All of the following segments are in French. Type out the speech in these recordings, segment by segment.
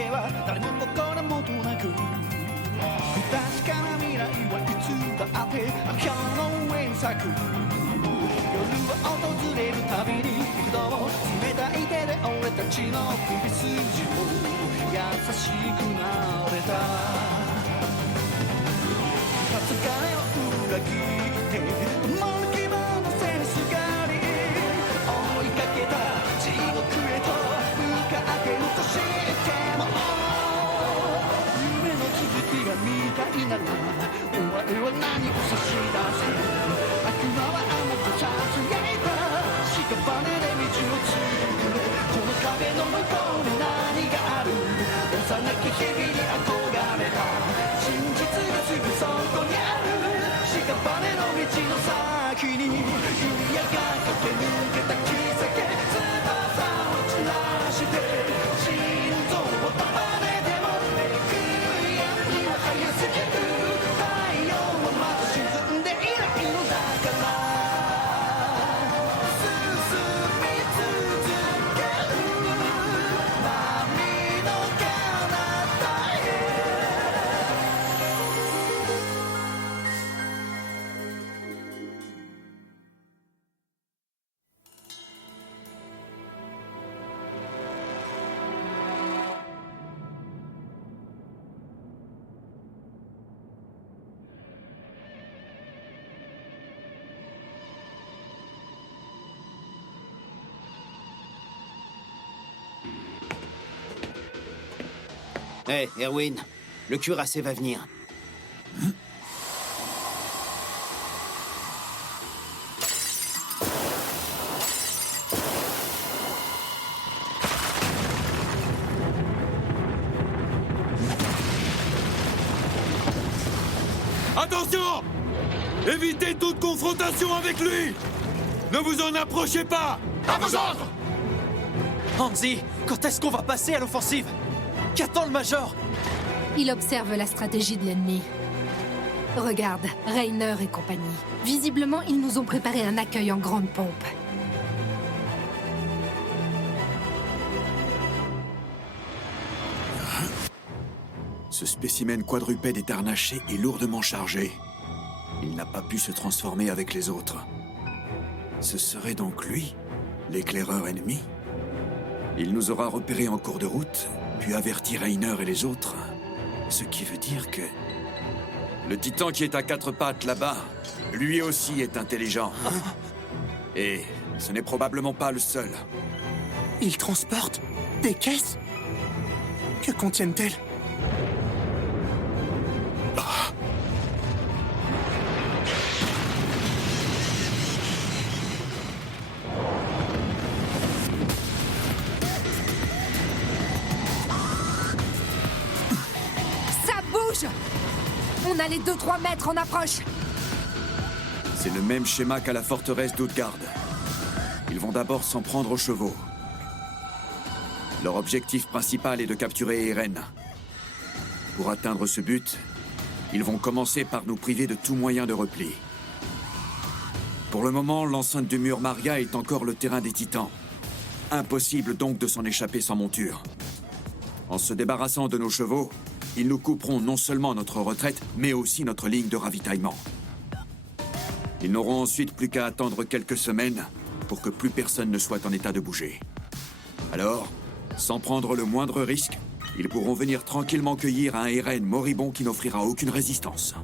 では誰も心もとなく不確かな未来はいつだって明日の上に咲く夜は訪れるたびに幾度冷たい手で俺たちの首筋を優しくなれた初金を裏切って守る希望のセンスがり追いかけた地獄へと向かってるとしても夢の続きが見たいならお前は何を差し出せ悪魔はあなたさつやいた屍で道を作るこの壁の向こうに何がある幼き日々に憧れた真実がすぐそこにある屍の道の先に夕焼が駆け抜けた奇跡翼を散らして心臓を束ねてもめくる闇は早すぎる太陽はまだ沈んでいないのだからHé, Erwin, le cuirassé va venir. Attention! Évitez toute confrontation avec lui! Ne vous en approchez pas! À vos ordres! Hansi, quand est-ce qu'on va passer à l'offensive? Qu'attend le Major? Il observe la stratégie de l'ennemi. Regarde, Rainer et compagnie. Visiblement, ils nous ont préparé un accueil en grande pompe. Ce spécimen quadrupède est harnaché et lourdement chargé. Il n'a pas pu se transformer avec les autres. Ce serait donc lui, l'éclaireur ennemi? Il nous aura repérés en cours de route, puis averti Rainer et les autres. Ce qui veut dire que... Le titan qui est à quatre pattes là-bas, lui aussi est intelligent. Et ce n'est probablement pas le seul. Ils transportent des caisses? Que contiennent-elles? On a les 2-3 mètres en approche. C'est le même schéma qu'à la forteresse d'Utgard. Ils vont d'abord s'en prendre aux chevaux. Leur objectif principal est de capturer Eren. Pour atteindre ce but, ils vont commencer par nous priver de tout moyen de repli. Pour le moment, l'enceinte du mur Maria est encore le terrain des titans. Impossible donc de s'en échapper sans monture. En se débarrassant de nos chevaux, ils nous couperont non seulement notre retraite, mais aussi notre ligne de ravitaillement. Ils n'auront ensuite plus qu'à attendre quelques semaines pour que plus personne ne soit en état de bouger. Alors, sans prendre le moindre risque, ils pourront venir tranquillement cueillir un Eren moribond qui n'offrira aucune résistance.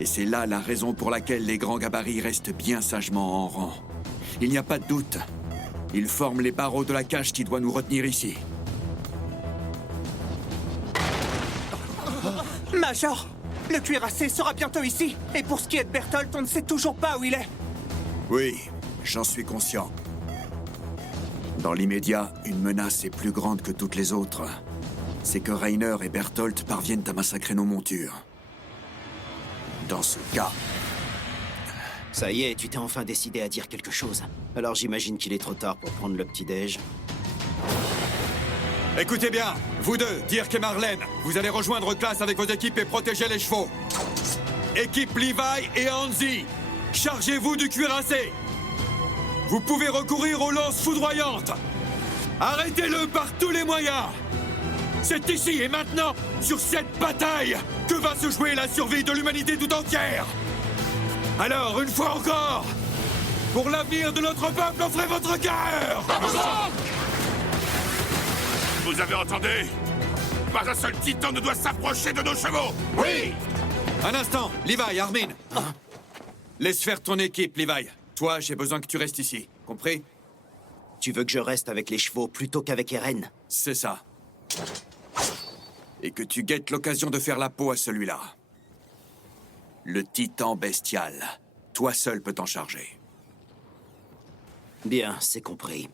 Et c'est là la raison pour laquelle les grands gabarits restent bien sagement en rang. Il n'y a pas de doute. Ils forment les barreaux de la cage qui doit nous retenir ici. Major! Le cuirassé sera bientôt ici. Et pour ce qui est de Berthold, on ne sait toujours pas où il est. Oui, j'en suis conscient. Dans l'immédiat, une menace est plus grande que toutes les autres. C'est que Rainer et Berthold parviennent à massacrer nos montures. Dans ce cas... Ça y est, tu t'es enfin décidé à dire quelque chose. Alors j'imagine qu'il est trop tard pour prendre le petit-déj. Écoutez bien, vous deux, Dirk et Marlène, vous allez rejoindre classe avec vos équipes et protéger les chevaux. Équipe Levi et Hansi, chargez-vous du cuirassé. Vous pouvez recourir aux lances foudroyantes. Arrêtez-le par tous les moyens. C'est ici et maintenant, sur cette bataille, que va se jouer la survie de l'humanité tout entière. Alors, une fois encore, pour l'avenir de notre peuple, offrez votre cœur. Vous avez entendu? Pas un seul titan ne doit s'approcher de nos chevaux. Oui. Un instant, Levi, Armin. Laisse faire ton équipe, Levi. Toi, j'ai besoin que tu restes ici. Compris? Tu veux que je reste avec les chevaux plutôt qu'avec Eren? C'est ça. Et que tu guettes l'occasion de faire la peau à celui-là. Le titan bestial. Toi seul peux t'en charger. Bien, c'est compris.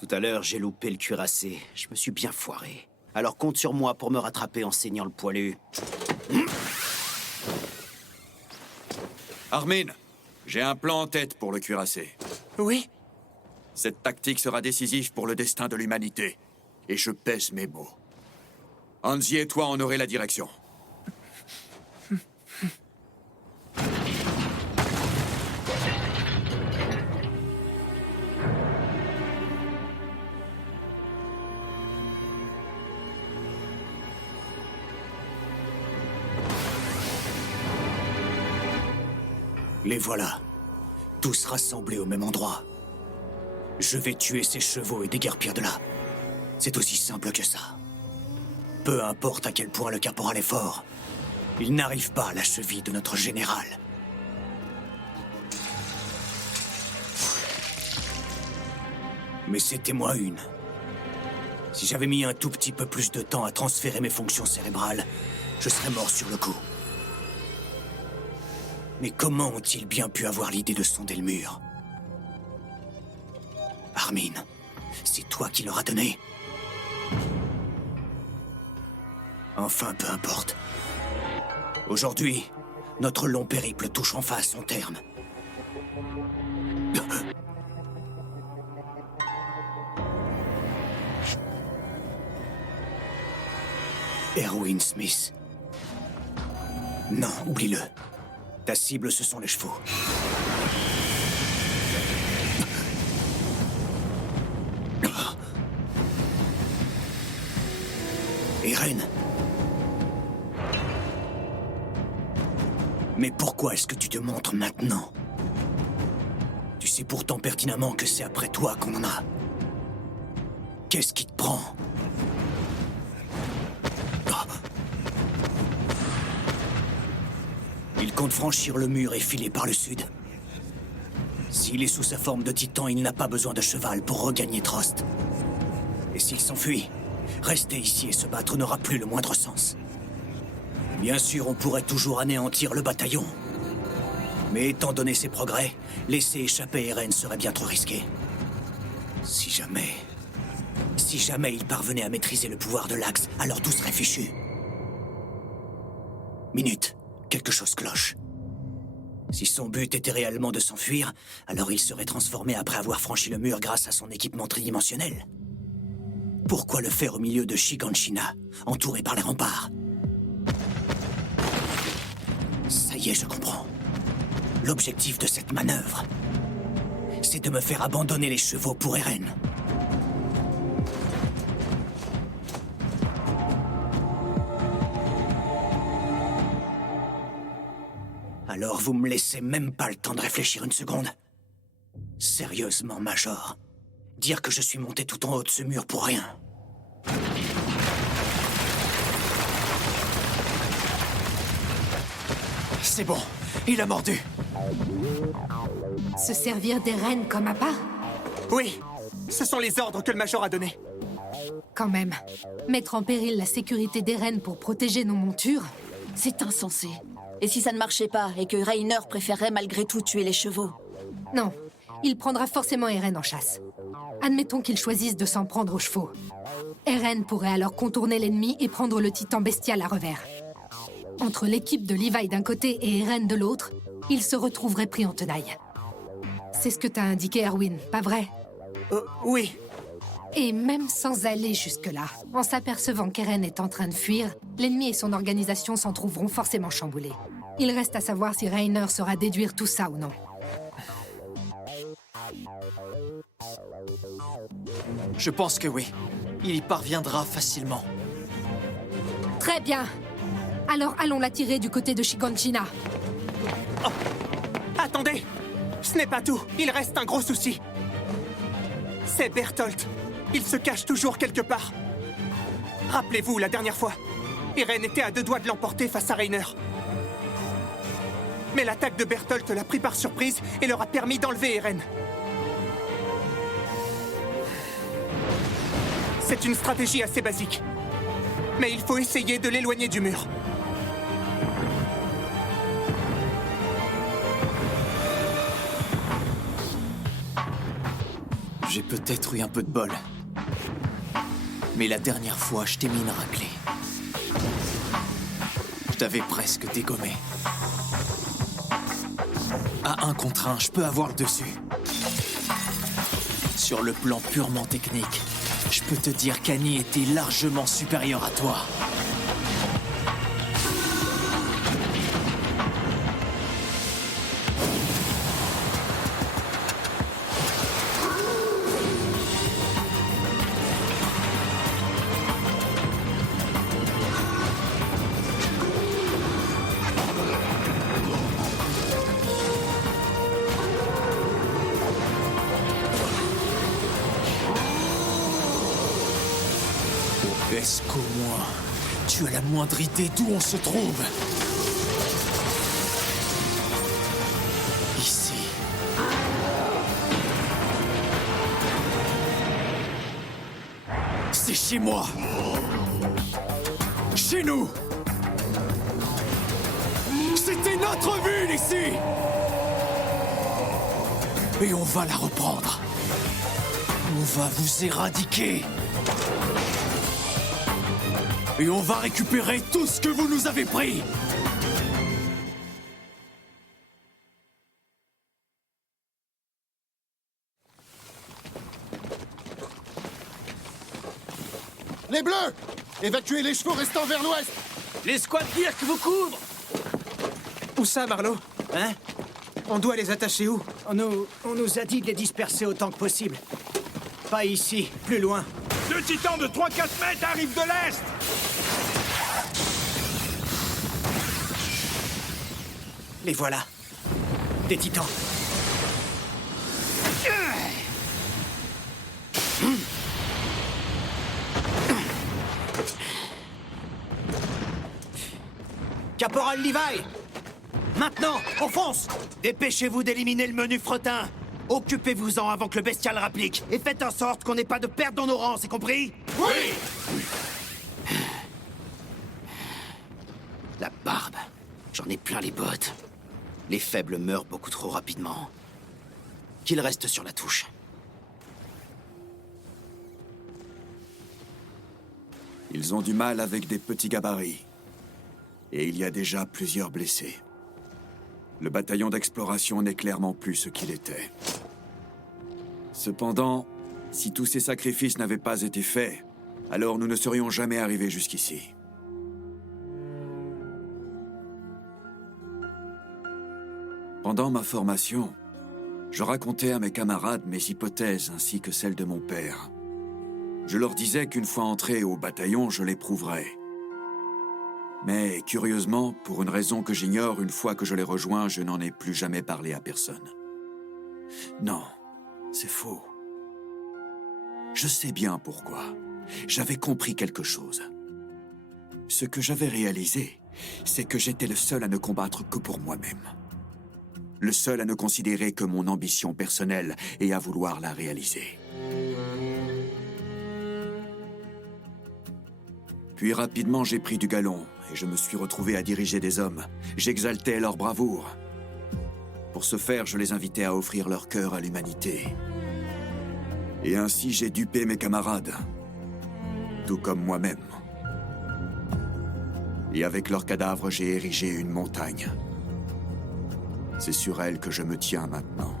Tout à l'heure, j'ai loupé le cuirassé. Je me suis bien foiré. Alors compte sur moi pour me rattraper en saignant le poilu. Armin, j'ai un plan en tête pour le cuirassé. Oui? Cette tactique sera décisive pour le destin de l'humanité. Et je pèse mes mots. Hanzi et toi en aurez la direction. Les voilà. Tous rassemblés au même endroit. Je vais tuer ces chevaux et déguerpir de là. C'est aussi simple que ça. Peu importe à quel point le caporal est fort, il n'arrive pas à la cheville de notre général. Mais c'était moi une. Si j'avais mis un tout petit peu plus de temps à transférer mes fonctions cérébrales, je serais mort sur le coup. Mais comment ont-ils bien pu avoir l'idée de sonder le mur? Armin, c'est toi qui leur as donné? Enfin, peu importe. Aujourd'hui, notre long périple touche enfin à son terme. Erwin Smith. Non, oublie-le. Ta cible, ce sont les chevaux. Eren. Mais pourquoi est-ce que tu te montres maintenant? Tu sais pourtant pertinemment que c'est après toi qu'on en a. Qu'est-ce qui te prend? Il compte franchir le mur et filer par le sud. S'il est sous sa forme de titan, il n'a pas besoin de cheval pour regagner Trost. Et s'il s'enfuit, rester ici et se battre n'aura plus le moindre sens. Bien sûr, on pourrait toujours anéantir le bataillon. Mais étant donné ses progrès, laisser échapper Eren serait bien trop risqué. Si jamais il parvenait à maîtriser le pouvoir de l'Axe, alors tout serait fichu. Minute. Quelque chose cloche. Si son but était réellement de s'enfuir, alors il serait transformé après avoir franchi le mur grâce à son équipement tridimensionnel. Pourquoi le faire au milieu de Shiganshina, entouré par les remparts? Ça y est, je comprends. L'objectif de cette manœuvre, c'est de me faire abandonner les chevaux pour Eren. Alors vous me laissez même pas le temps de réfléchir une seconde? Sérieusement, Major, dire que je suis monté tout en haut de ce mur pour rien. C'est bon, il a mordu. Se servir d'Eren comme appât? Oui, ce sont les ordres que le Major a donnés. Quand même. Mettre en péril la sécurité d'Eren pour protéger nos montures? C'est insensé. Et si ça ne marchait pas, et que Reiner préférerait malgré tout tuer les chevaux? Non, il prendra forcément Eren en chasse. Admettons qu'il choisisse de s'en prendre aux chevaux. Eren pourrait alors contourner l'ennemi et prendre le titan bestial à revers. Entre l'équipe de Levi d'un côté et Eren de l'autre, il se retrouverait pris en tenaille. C'est ce que t'as indiqué, Erwin, pas vrai? Oui. Et même sans aller jusque-là, en s'apercevant qu'Eren est en train de fuir, l'ennemi et son organisation s'en trouveront forcément chamboulés. Il reste à savoir si Reiner saura déduire tout ça ou non. Je pense que oui. Il y parviendra facilement. Très bien. Alors allons la tirer du côté de Shiganshina. Attendez! Ce n'est pas tout. Il reste un gros souci. C'est Bertholdt. Il se cache toujours quelque part. Rappelez-vous, la dernière fois, Eren était à 2 doigts de l'emporter face à Reiner. Mais l'attaque de Bertholdt l'a pris par surprise et leur a permis d'enlever Eren. C'est une stratégie assez basique. Mais il faut essayer de l'éloigner du mur. J'ai peut-être eu un peu de bol. Mais la dernière fois, je t'ai mis une raclée. Je t'avais presque dégommé. À 1 contre 1, je peux avoir le dessus. Sur le plan purement technique, je peux te dire qu'Annie était largement supérieure à toi. Est-ce qu'au moins, tu as la moindre idée d'où on se trouve? Ici. C'est chez moi. Chez nous. C'était notre ville ici. Et on va la reprendre. On va vous éradiquer. Et on va récupérer tout ce que vous nous avez pris. Les Bleus! Évacuez les chevaux restant vers l'ouest! Les squads Dirk vous couvrent! Où ça, Marlowe? Hein? On doit les attacher où? On nous a dit de les disperser autant que possible. Pas ici, plus loin. 2 titans de 3-4 mètres arrivent de l'est. Les voilà. Des titans. Caporal Levi! Maintenant, on fonce! Dépêchez-vous d'éliminer le menu fretin! Occupez-vous-en avant que le bestial rapplique! Et faites en sorte qu'on n'ait pas de perte dans nos rangs, c'est compris? Oui. La barbe. J'en ai plein les bottes. Les faibles meurent beaucoup trop rapidement. Qu'ils restent sur la touche. Ils ont du mal avec des petits gabarits. Et il y a déjà plusieurs blessés. Le bataillon d'exploration n'est clairement plus ce qu'il était. Cependant, si tous ces sacrifices n'avaient pas été faits, alors nous ne serions jamais arrivés jusqu'ici. Pendant ma formation, je racontais à mes camarades mes hypothèses ainsi que celles de mon père. Je leur disais qu'une fois entré au bataillon, je les prouverais. Mais curieusement, pour une raison que j'ignore, une fois que je les rejoins, je n'en ai plus jamais parlé à personne. Non, c'est faux. Je sais bien pourquoi. J'avais compris quelque chose. Ce que j'avais réalisé, c'est que j'étais le seul à ne combattre que pour moi-même. Le seul à ne considérer que mon ambition personnelle et à vouloir la réaliser. Puis rapidement, j'ai pris du galon et je me suis retrouvé à diriger des hommes. J'exaltais leur bravoure. Pour ce faire, je les invitais à offrir leur cœur à l'humanité. Et ainsi, j'ai dupé mes camarades, tout comme moi-même. Et avec leurs cadavres, j'ai érigé une montagne. C'est sur elle que je me tiens maintenant.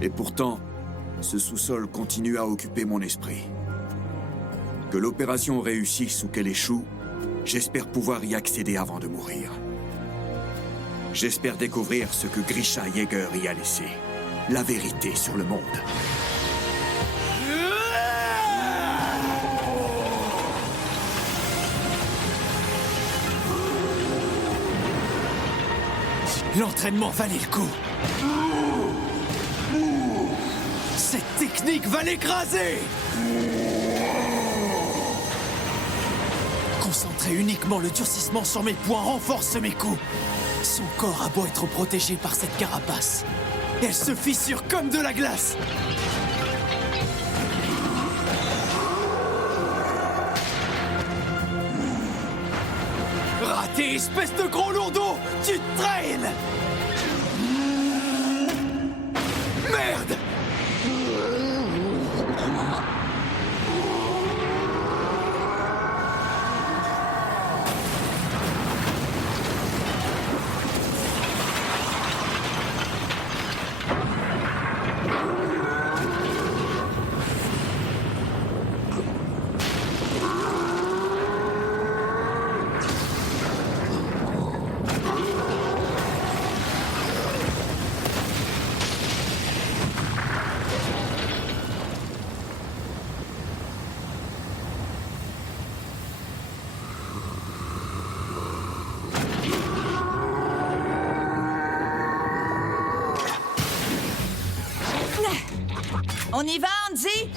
Et pourtant, ce sous-sol continue à occuper mon esprit. Que l'opération réussisse ou qu'elle échoue, J'espère pouvoir y accéder avant de mourir. J'espère découvrir ce que Grisha Yeager y a laissé. La vérité sur le monde. L'entraînement valait le coup. Cette technique va l'écraser. Concentrer uniquement le durcissement sur mes poings renforce mes coups. Son corps a beau être protégé par cette carapace. Elle se fissure comme de la glace. Raté, espèce de gros lourdeau! Tu te traînes! Merde! On y va, Hanzi?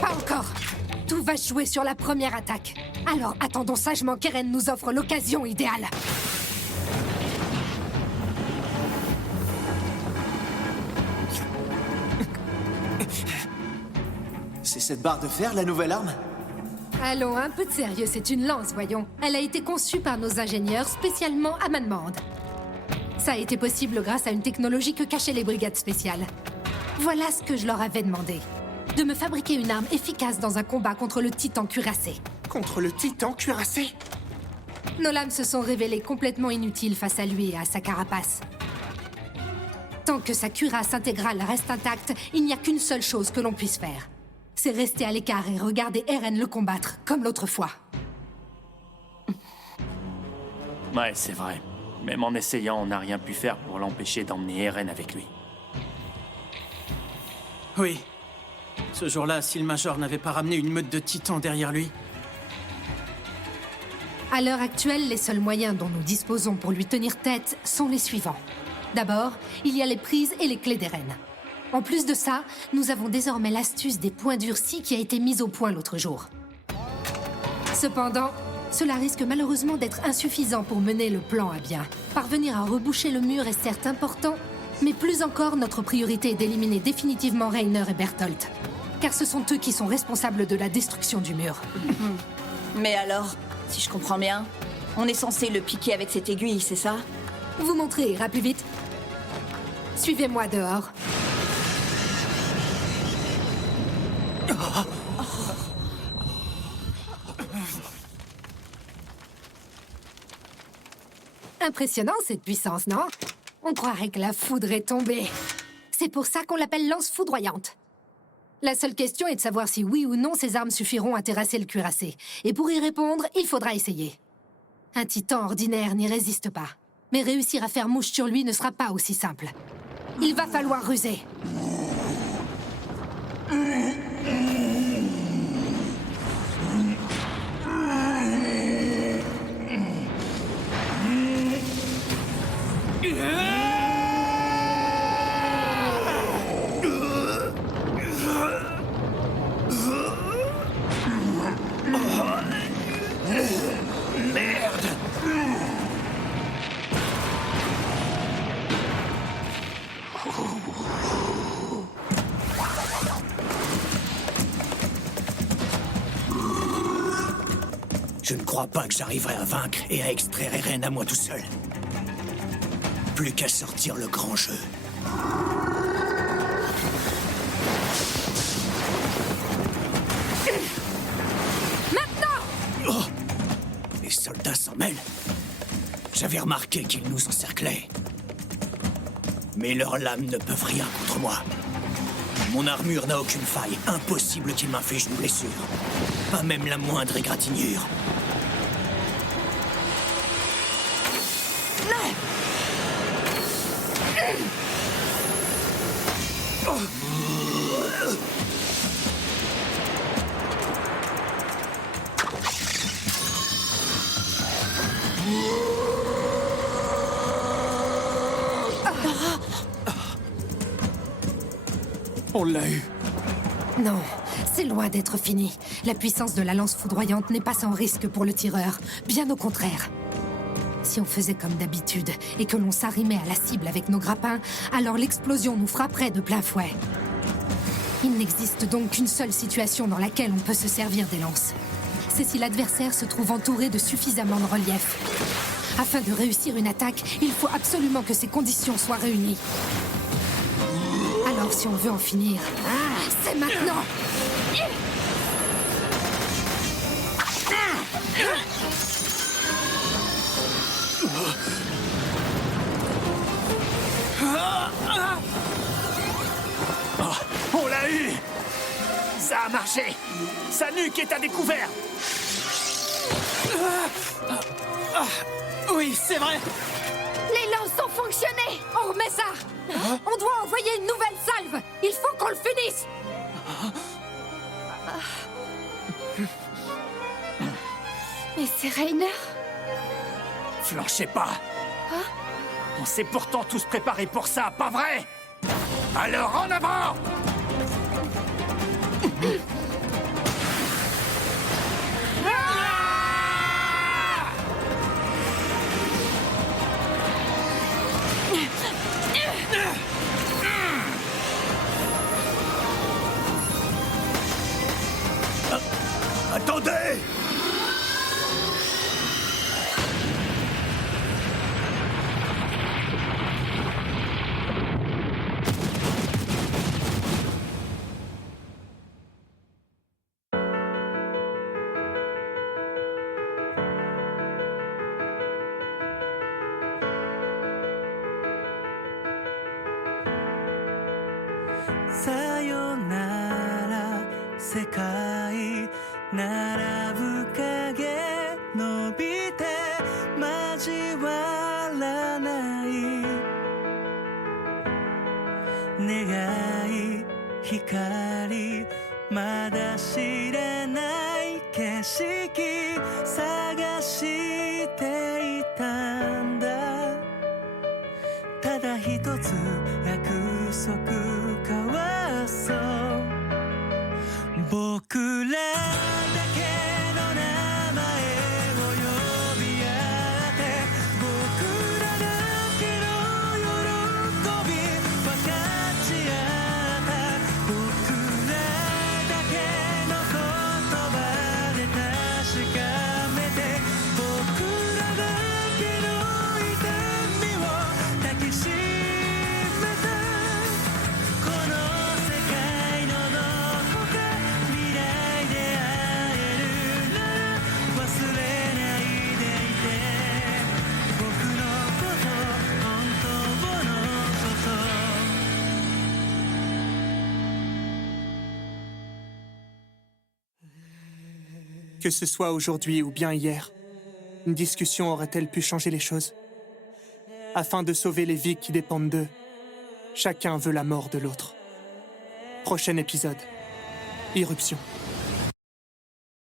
Pas encore. Tout va se jouer sur la première attaque. Alors attendons sagement qu'Eren nous offre l'occasion idéale. C'est cette barre de fer, la nouvelle arme? Allons, un peu de sérieux, c'est une lance, voyons. Elle a été conçue par nos ingénieurs spécialement à Manmand. Ça a été possible grâce à une technologie que cachaient les brigades spéciales. Voilà ce que je leur avais demandé. De me fabriquer une arme efficace dans un combat contre le titan cuirassé. Contre le titan cuirassé? Nos lames se sont révélées complètement inutiles face à lui et à sa carapace. Tant que sa cuirasse intégrale reste intacte, il n'y a qu'une seule chose que l'on puisse faire. C'est rester à l'écart et regarder Eren le combattre, comme l'autre fois. Ouais, c'est vrai. Même en essayant, on n'a rien pu faire pour l'empêcher d'emmener Eren avec lui. Oui. Ce jour-là, si le Major n'avait pas ramené une meute de titans derrière lui... À l'heure actuelle, les seuls moyens dont nous disposons pour lui tenir tête sont les suivants. D'abord, il y a les prises et les clés d'Eren. En plus de ça, nous avons désormais l'astuce des points durcis qui a été mise au point l'autre jour. Cependant, cela risque malheureusement d'être insuffisant pour mener le plan à bien. Parvenir à reboucher le mur est certes important, mais plus encore, notre priorité est d'éliminer définitivement Reiner et Bertholdt. Car ce sont eux qui sont responsables de la destruction du mur. Mais alors, si je comprends bien, on est censé le piquer avec cette aiguille, c'est ça? Vous montrez, ira plus vite. Suivez-moi dehors. Impressionnant cette puissance, non? On croirait que la foudre est tombée. C'est pour ça qu'on l'appelle lance foudroyante. La seule question est de savoir si oui ou non ces armes suffiront à terrasser le cuirassé. Et pour y répondre, il faudra essayer. Un titan ordinaire n'y résiste pas. Mais réussir à faire mouche sur lui ne sera pas aussi simple. Il va falloir ruser. Je ne crois pas que j'arriverai à vaincre et à extraire Eren à moi tout seul. Plus qu'à sortir le grand jeu. Maintenant! Oh! Les soldats s'en mêlent. J'avais remarqué qu'ils nous encerclaient. Mais leurs lames ne peuvent rien contre moi. Mon armure n'a aucune faille. Impossible qu'ils m'infligent une blessure. Pas même la moindre égratignure. On l'a eu. Non, c'est loin d'être fini. La puissance de la lance foudroyante n'est pas sans risque pour le tireur. Bien au contraire. Si on faisait comme d'habitude et que l'on s'arrimait à la cible avec nos grappins, alors l'explosion nous frapperait de plein fouet. Il n'existe donc qu'une seule situation dans laquelle on peut se servir des lances. C'est si l'adversaire se trouve entouré de suffisamment de relief. Afin de réussir une attaque, il faut absolument que ces conditions soient réunies. Alors si on veut en finir, c'est maintenant! On l'a eu! Ça a marché! Sa nuque est à découvert! Oui, c'est vrai! Les lances ont fonctionné! On remet ça! On doit envoyer une nouvelle salve! Il faut qu'on le finisse! Mais c'est Rainer? Flanchez pas! On s'est pourtant tous préparés pour ça, pas vrai? Alors en avant! Attendez! Que ce soit aujourd'hui ou bien hier, une discussion aurait-elle pu changer les choses? Afin de sauver les vies qui dépendent d'eux, chacun veut la mort de l'autre. Prochain épisode. Irruption.